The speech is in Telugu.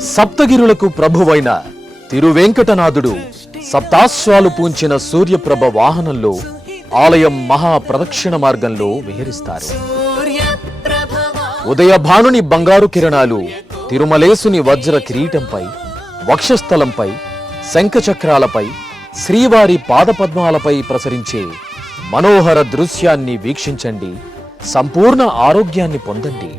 సప్తగిరులకు ప్రభువైన తిరువెంకటనాథుడు సప్తాశ్వాలు పూంచిన సూర్యప్రభ వాహనంలో ఆలయం మహాప్రదక్షిణ మార్గంలో విహరిస్తారు. ఉదయభానుని బంగారు కిరణాలు తిరుమలేసుని వజ్ర కిరీటంపై, వక్షస్థలంపై, శంఖచక్రాలపై, శ్రీవారి పాదపద్మాలపై ప్రసరించే మనోహర దృశ్యాన్ని వీక్షించండి. సంపూర్ణ ఆరోగ్యాన్ని పొందండి.